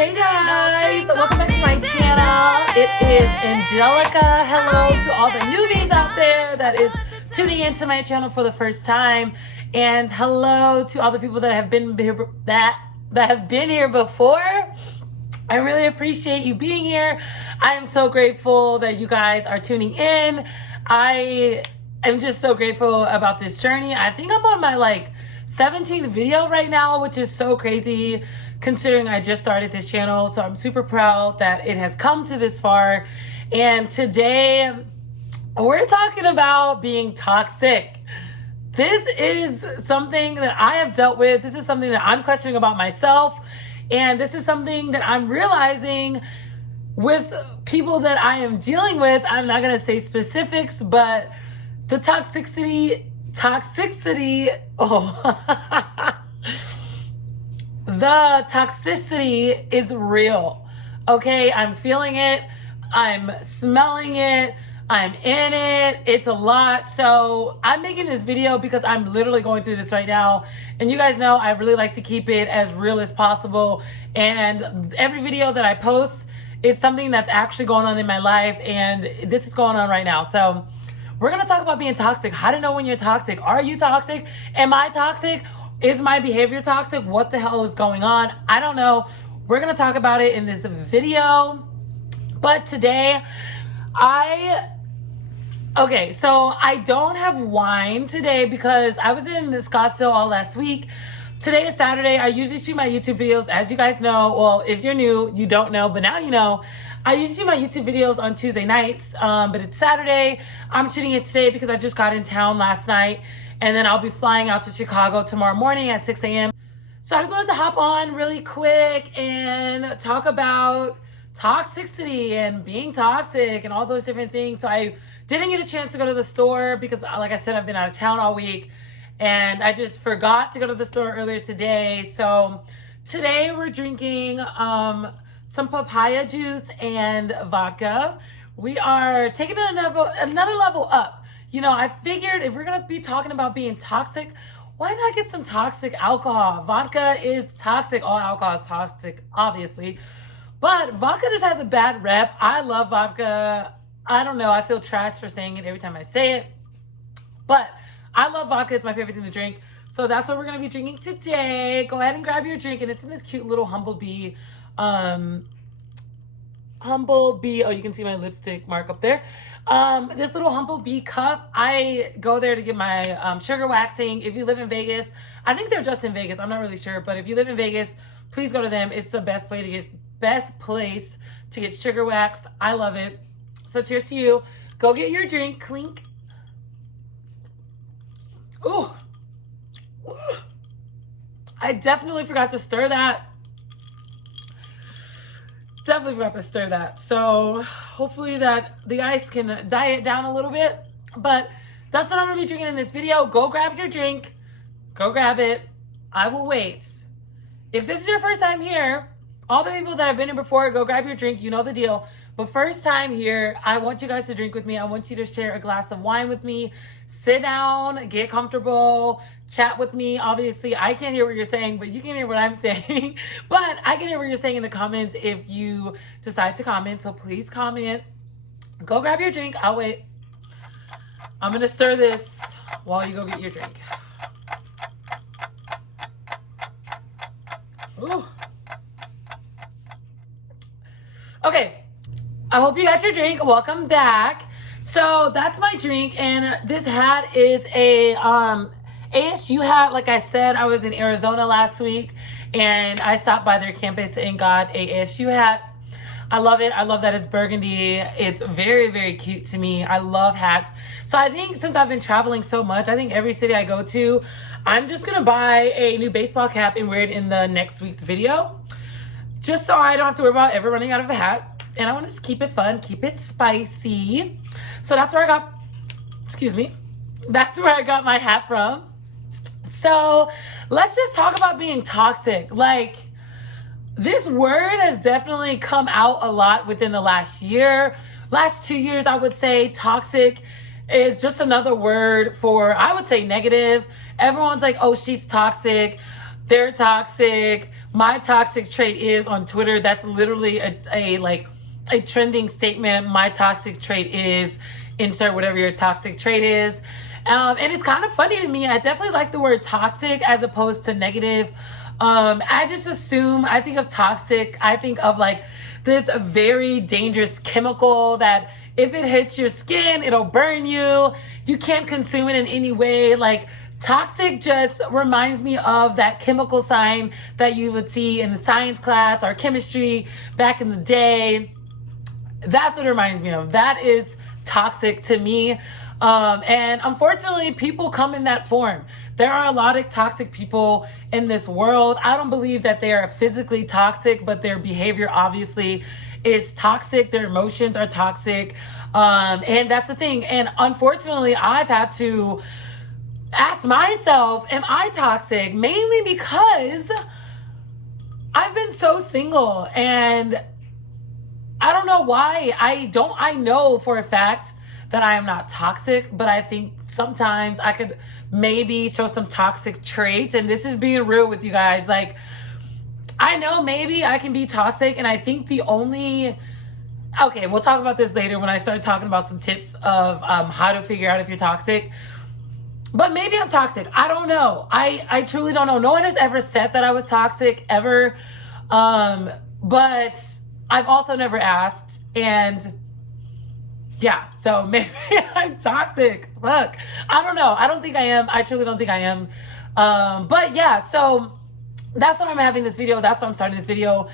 Hey guys, welcome back to my channel. It is Angelica. Hello to all the newbies out there that is tuning into my channel for the first time, and hello to all the people that have been here that have been here before. I really appreciate you being here. I am so grateful that you guys are tuning in. I am just so grateful about this journey. I think I'm on my 17th video right now, which is so crazy considering I just started this channel. So I'm super proud that it has come to this far. And today we're talking about being toxic. This is something that I have dealt with. This is something that I'm questioning about myself. And this is something that I'm realizing with people that I am dealing with. I'm not going to say specifics, but the toxicity, the toxicity is real. Okay, I'm feeling it. I'm smelling it. I'm in it. It's a lot. So I'm making this video because I'm literally going through this right now. And you guys know I really like to keep it as real as possible. And every video that I post is something that's actually going on in my life. And this is going on right now. So we're going to talk about being toxic. How to know when you're toxic. Are you toxic? Am I toxic? Is my behavior toxic? What the hell is going on? I don't know. We're going to talk about it in this video. But today, so I don't have wine today because I was in Scottsdale all last week. Today is Saturday. I usually shoot my YouTube videos, as you guys know. Well, if you're new, you don't know, but now you know. I usually shoot my YouTube videos on Tuesday nights, but it's Saturday. I'm shooting it today because I just got in town last night, and then I'll be flying out to Chicago tomorrow morning at 6 a.m. So I just wanted to hop on really quick and talk about toxicity and being toxic and all those different things. So I didn't get a chance to go to the store because, like I said, I've been out of town all week, and I just forgot to go to the store earlier today. So today we're drinking some papaya juice and vodka. We are taking it another level up. You know, I figured if we're going to be talking about being toxic, why not get some toxic alcohol? Vodka is toxic. All alcohol is toxic, obviously. But vodka just has a bad rep. I love vodka. I don't know. I feel trash for saying it every time I say it. But I love vodka. It's my favorite thing to drink. So that's what we're going to be drinking today. Go ahead and grab your drink. And it's in this cute little Humblebee. Humblebee. Oh, you can see my lipstick mark up there. This little Humblebee cup. I go there to get my sugar waxing. If you live in Vegas, I think they're just in Vegas. I'm not really sure. But if you live in Vegas, please go to them. It's the best place to get sugar waxed. I love it. So cheers to you. Go get your drink. Clink. Ooh. I definitely forgot to stir that. So hopefully that the ice can die it down a little bit. But that's what I'm gonna be drinking in this video. Go grab your drink. Go grab it. I will wait. If this is your first time here, all the people that have been here before, go grab your drink. You know the deal. But first time here, I want you guys to drink with me. I want you to share a glass of wine with me. Sit down, get comfortable, chat with me. Obviously, I can't hear what you're saying, but you can hear what I'm saying. But I can hear what you're saying in the comments if you decide to comment. So please comment. Go grab your drink. I'll wait. I'm going to stir this while you go get your drink. Ooh. Okay. I hope you got your drink. Welcome back. So that's my drink, and this hat is a ASU hat. Like I said, I was in Arizona last week, and I stopped by their campus and got a ASU hat. I love it. I love that it's burgundy. It's very, very cute to me. I love hats. So I think since I've been traveling so much, I think every city I go to, I'm just going to buy a new baseball cap and wear it in the next week's video, just so I don't have to worry about ever running out of a hat. And I want to just keep it fun, keep it spicy. So that's where I got, that's where I got my hat from. So let's just talk about being toxic. Like, this word has definitely come out a lot within the last 2 years, I would say. Toxic is just another word for, I would say, negative. Everyone's like, oh, she's toxic. They're toxic. my toxic trait is on Twitter. That's literally a trending statement. My toxic trait is insert whatever your toxic trait is. And it's kind of funny to me. I definitely like the word toxic as opposed to negative. I just assume, I think of toxic, I think of like this very dangerous chemical that if it hits your skin, it'll burn you. You can't consume it in any way. Like, toxic just reminds me of that chemical sign that you would see in the science class or chemistry back in the day. That's what it reminds me of. That is toxic to me. And unfortunately, people come in that form. There are a lot of toxic people in this world. I don't believe that they are physically toxic, but their behavior obviously is toxic. Their emotions are toxic. And that's the thing. And unfortunately, I've had to ask myself, am I toxic? Mainly because I've been so single, and I don't know why. I know for a fact that I am not toxic, but I think sometimes I could maybe show some toxic traits. And this is being real with you guys. Like, I know maybe I can be toxic, and I think okay, we'll talk about this later when I start talking about some tips of how to figure out if you're toxic. But maybe I'm toxic. I don't know. I truly don't know. No one has ever said that I was toxic ever. But I've also never asked. And yeah, so maybe I'm toxic. Fuck. I don't know. I don't think I am. I truly don't think I am. But yeah, so that's why I'm having this video. That's why I'm starting this video.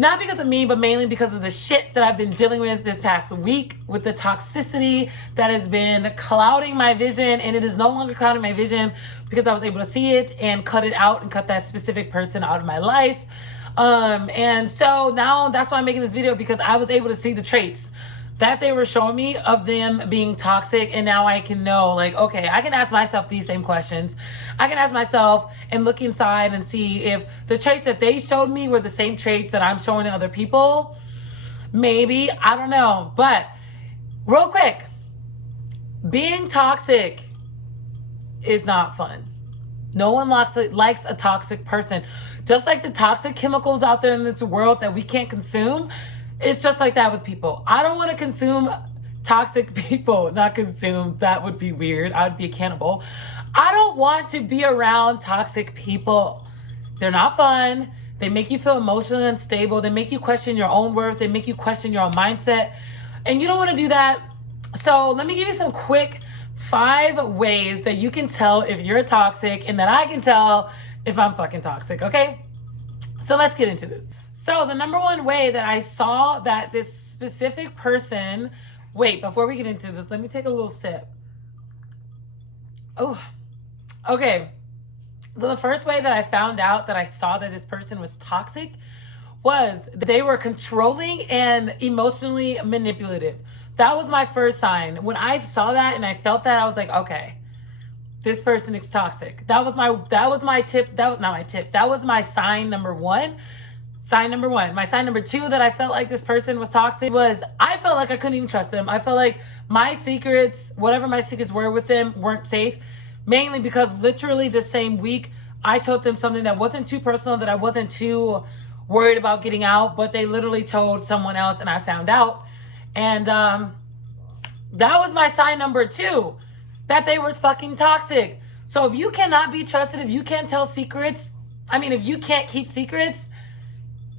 Not because of me, but mainly because of the shit that I've been dealing with this past week, with the toxicity that has been clouding my vision. And it is no longer clouding my vision because I was able to see it and cut it out and cut that specific person out of my life. And so now that's why I'm making this video, because I was able to see the traits that they were showing me of them being toxic. And now I can know, like, okay, I can ask myself these same questions. I can ask myself and look inside and see if the traits that they showed me were the same traits that I'm showing to other people. Maybe, I don't know. But real quick, being toxic is not fun. No one likes a toxic person. Just like the toxic chemicals out there in this world that we can't consume, it's just like that with people. I don't want to consume toxic people. Not consume. That would be weird. I would be a cannibal. I don't want to be around toxic people. They're not fun. They make you feel emotionally unstable. They make you question your own worth. They make you question your own mindset. And you don't want to do that. So let me give you some quick 5 ways that you can tell if you're toxic, and that I can tell if I'm fucking toxic, okay? So let's get into this. So the number one way that I saw that this specific person, wait, before we get into this, let me take a little sip. Oh, okay. So the first way that I found out that I saw that this person was toxic was they were controlling and emotionally manipulative. That was my first sign. When I saw that and I felt that, I was like, okay, this person is toxic. That was my tip. That was not my tip. That was my sign number 1. Sign number 1. My sign number 2 that I felt like this person was toxic was I felt like I couldn't even trust them. I felt like my secrets, whatever my secrets were with them, weren't safe. Mainly because literally the same week, I told them something that wasn't too personal, that I wasn't too worried about getting out, but they literally told someone else and I found out. And that was my sign number 2, that they were fucking toxic. So if you cannot be trusted, if you can't tell secrets, if you can't keep secrets,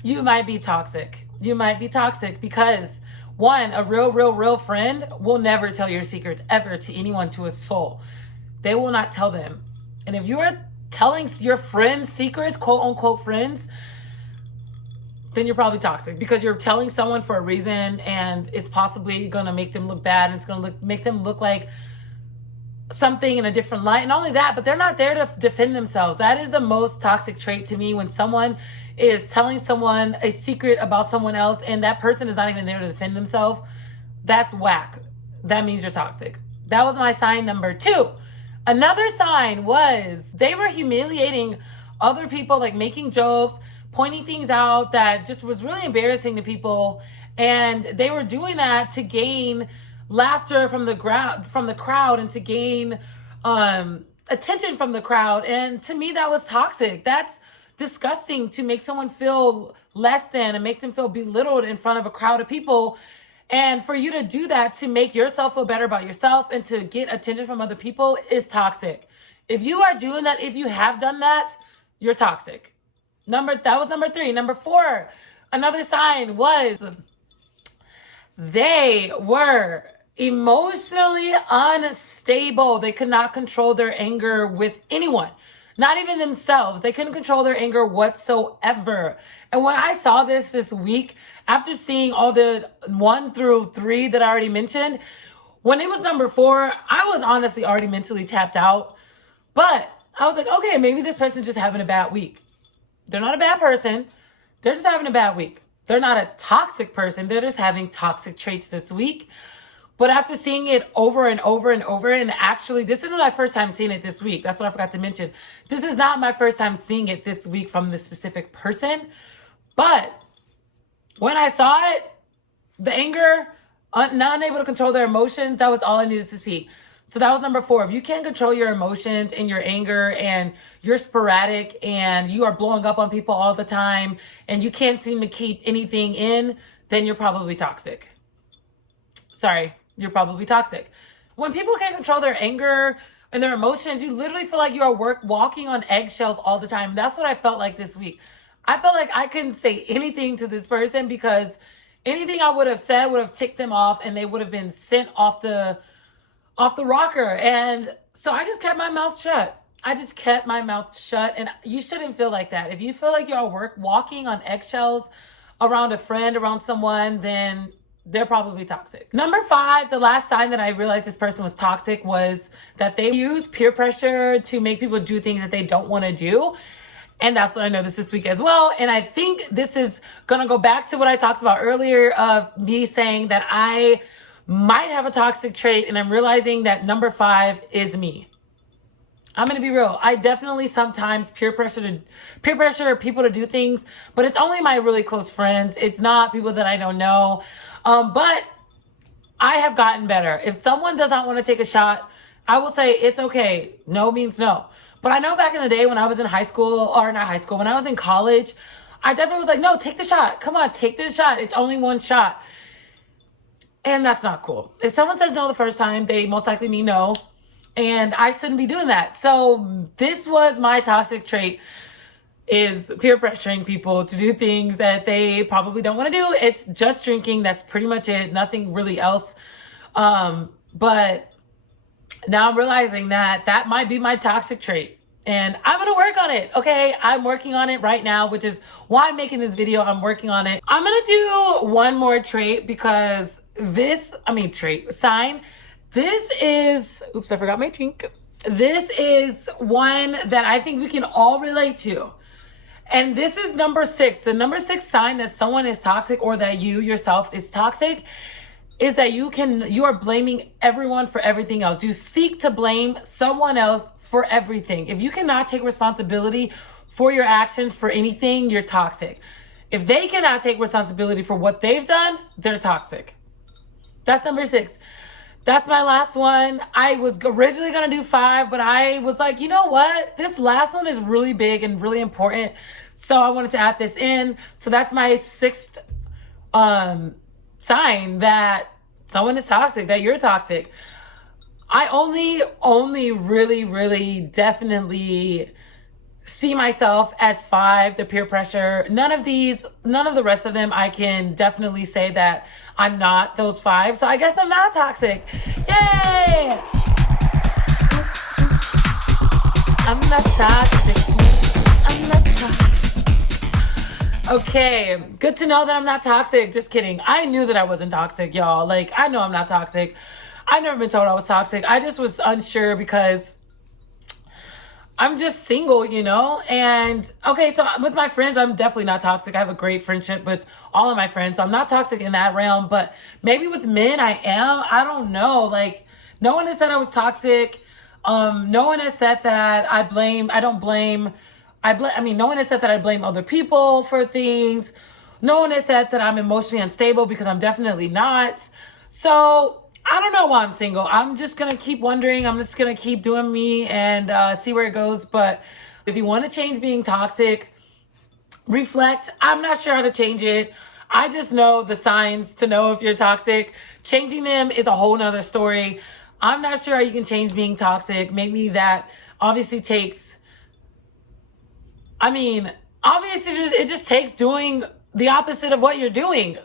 you might be toxic. You might be toxic because, one, a real friend will never tell your secrets ever to anyone, to a soul. They will not tell them. And if you are telling your friends secrets, quote unquote friends, then you're probably toxic, because you're telling someone for a reason and it's possibly going to make them look bad, and it's going to make them look like something in a different light. And not only that, but they're not there to defend themselves. That is the most toxic trait to me, when someone is telling someone a secret about someone else and that person is not even there to defend themselves. That's whack. That means you're toxic. That was my sign number 2. Another sign was they were humiliating other people, like making jokes, pointing things out that just was really embarrassing to people. And they were doing that to gain laughter from the crowd, and to gain attention from the crowd. And to me, that was toxic. That's disgusting to make someone feel less than and make them feel belittled in front of a crowd of people. And for you to do that to make yourself feel better about yourself and to get attention from other people is toxic. If you are doing that, if you have done that, you're toxic. That was number 3. Number 4, another sign was they were emotionally unstable. They could not control their anger with anyone, not even themselves. They couldn't control their anger whatsoever. And when I saw this week, after seeing all the 1 through 3 that I already mentioned, when it was number 4, I was honestly already mentally tapped out. But I was like, okay, maybe this person's just having a bad week. They're not a bad person. They're just having a bad week. They're not a toxic person. They're just having toxic traits this week. But after seeing it over and over and over, and actually, this isn't my first time seeing it this week. That's what I forgot to mention. This is not my first time seeing it this week from this specific person. But when I saw it, the anger, not unable to control their emotions, that was all I needed to see. So that was number 4. If you can't control your emotions and your anger and you're sporadic and you are blowing up on people all the time and you can't seem to keep anything in, then you're probably toxic. Sorry, you're probably toxic. When people can't control their anger and their emotions, you literally feel like you are walking on eggshells all the time. That's what I felt like this week. I felt like I couldn't say anything to this person because anything I would have said would have ticked them off and they would have been sent off the rocker. And so I just kept my mouth shut. And you shouldn't feel like that. If you feel like you're walking on eggshells around a friend, around someone, then they're probably toxic. Number 5, the last sign that I realized this person was toxic was that they use peer pressure to make people do things that they don't want to do. And that's what I noticed this week as well. And I think this is going to go back to what I talked about earlier of me saying that I might have a toxic trait, and I'm realizing that number 5 is me. I'm going to be real. I definitely sometimes peer pressure people to do things, but it's only my really close friends. It's not people that I don't know. But I have gotten better. If someone does not want to take a shot, I will say it's okay. No means no. But I know back in the day when I was in when I was in college, I definitely was like, no, take the shot. Come on, take this shot. It's only one shot. And that's not cool. If someone says no the first time, they most likely mean no. And I shouldn't be doing that. So this was my toxic trait, is peer pressuring people to do things that they probably don't want to do. It's just drinking. That's pretty much it. Nothing really else. But now I'm realizing that might be my toxic trait. And I'm going to work on it. Okay. I'm working on it right now, which is why I'm making this video. I'm working on it. I'm going to do one more trait because sign. This is, oops, I forgot my drink. This is one that I think we can all relate to. And this is number 6. The number 6 sign that someone is toxic or that you yourself is toxic is that you are blaming everyone for everything else. You seek to blame someone else for everything. If you cannot take responsibility for your actions for anything, you're toxic. If they cannot take responsibility for what they've done, they're toxic. That's number 6. That's my last one. I was originally going to do 5, but I was like, you know what? This last one is really big and really important. So I wanted to add this in. So that's my 6th sign that someone is toxic, that you're toxic. I only really definitely see myself as 5, the peer pressure. None of the rest of them, I can definitely say that I'm not those 5. So I guess I'm not toxic. Yay! I'm not toxic. I'm not toxic. Okay, good to know that I'm not toxic. Just kidding. I knew that I wasn't toxic, y'all. Like, I know I'm not toxic. I've never been told I was toxic. I just was unsure because I'm just single, And okay, so with my friends, I'm definitely not toxic. I have a great friendship with all of my friends. So I'm not toxic in that realm, but maybe with men I am. I don't know. Like, no one has said I was toxic. No one has said that no one has said that I blame other people for things. No one has said that I'm emotionally unstable because I'm definitely not. So I don't know why I'm single. I'm just going to keep wondering. I'm just going to keep doing me and see where it goes. But if you want to change being toxic, reflect. I'm not sure how to change it. I just know the signs to know if you're toxic. Changing them is a whole nother story. I'm not sure how you can change being toxic. Maybe that obviously takes, obviously it just takes doing the opposite of what you're doing.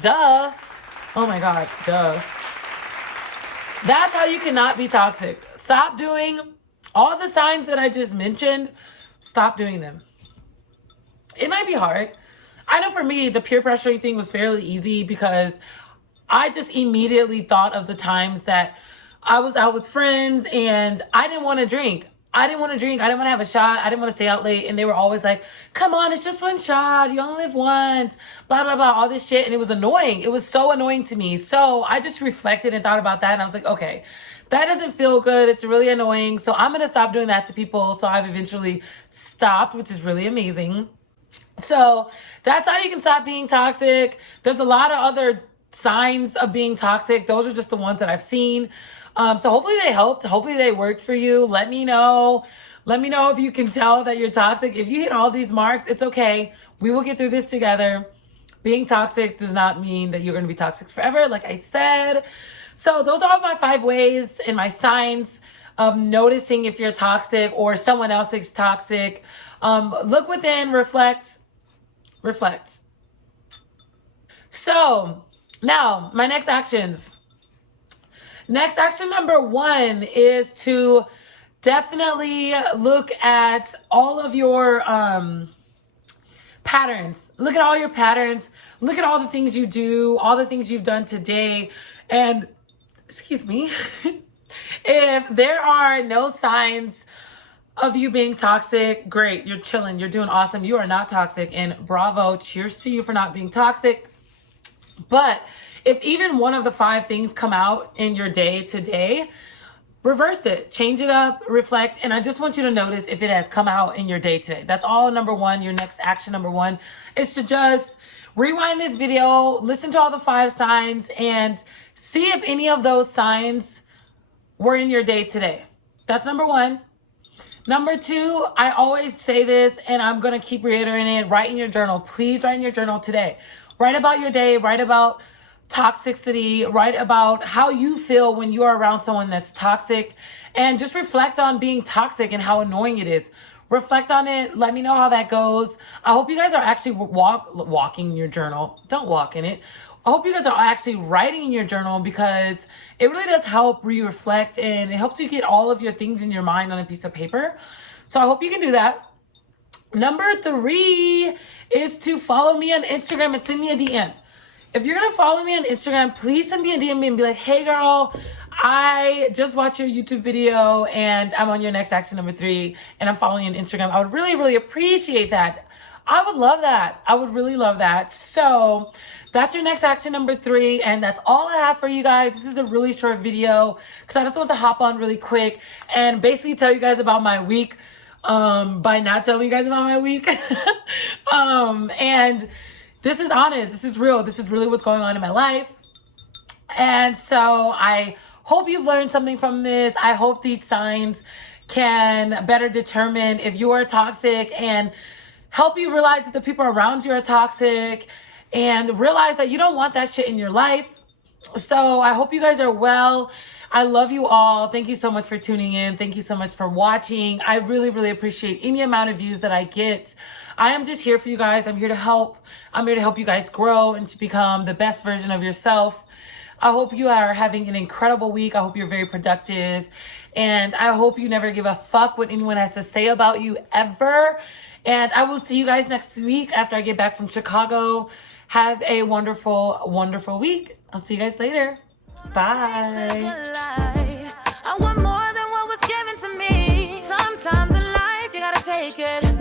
Duh. Oh my God, duh. That's how you cannot be toxic. Stop doing all the signs that I just mentioned. Stop doing them. It might be hard. I know for me, the peer pressuring thing was fairly easy because I just immediately thought of the times that I was out with friends and I didn't want to drink. I didn't want to have a shot. I didn't want to stay out late. And they were always like, come on, it's just one shot. You only live once, blah, blah, blah, all this shit. And it was annoying. It was so annoying to me. So I just reflected and thought about that. And I was like, okay, that doesn't feel good. It's really annoying. So I'm going to stop doing that to people. So I've eventually stopped, which is really amazing. So that's how you can stop being toxic. There's a lot of other signs of being toxic. Those are just the ones that I've seen. So hopefully they helped. Hopefully they worked for you. Let me know. Let me know if you can tell that you're toxic. If you hit all these marks, it's okay. We will get through this together. Being toxic does not mean that you're going to be toxic forever, like I said. So those are my 5 ways and my signs of noticing if you're toxic or someone else is toxic. Look within, reflect. So now my next actions. Next action number 1 is to definitely look at all of your patterns. Look at all your patterns. Look at all the things you do, all the things you've done today. And excuse me, if there are no signs of you being toxic, great, you're chilling, you're doing awesome, you are not toxic, and bravo, cheers to you for not being toxic. But if even one of the 5 things come out in your day today, reverse it, change it up, reflect, and I just want you to notice if it has come out in your day today. That's all number 1. Your next action number 1 is to just rewind this video, listen to all the 5 signs, and see if any of those signs were in your day today. That's number 1. Number 2, I always say this, and I'm going to keep reiterating it. Write in your journal. Please write in your journal today. Write about your day. Write about toxicity. Write about how you feel when you are around someone that's toxic. And just reflect on being toxic and how annoying it is. Reflect on it. Let me know how that goes. I hope you guys are actually walking in your journal. Don't walk in it. I hope you guys are actually writing in your journal because it really does help reflect and it helps you get all of your things in your mind on a piece of paper. So I hope you can do that. Number 3 is to follow me on Instagram and send me a DM. If you're going to follow me on Instagram, please send me a DM and be like, hey girl, I just watched your YouTube video and I'm on your next action number 3 and I'm following you on Instagram. I would really, really appreciate that. I would love that. I would really love that. So that's your next action number 3. And that's all I have for you guys. This is a really short video because I just want to hop on really quick and basically tell you guys about my week by not telling you guys about my week. And this is honest. This is real. This is really what's going on in my life. And so I hope you've learned something from this. I hope these signs can better determine if you are toxic and help you realize that the people around you are toxic and realize that you don't want that shit in your life. So I hope you guys are well. I love you all. Thank you so much for tuning in. Thank you so much for watching. I really, really appreciate any amount of views that I get. I am just here for you guys. I'm here to help. I'm here to help you guys grow and to become the best version of yourself. I hope you are having an incredible week. I hope you're very productive. And I hope you never give a fuck what anyone has to say about you ever. And I will see you guys next week after I get back from Chicago. Have a wonderful, wonderful week. I'll see you guys later. Bye. I want more than what was given to me. Sometimes in life you gotta take it.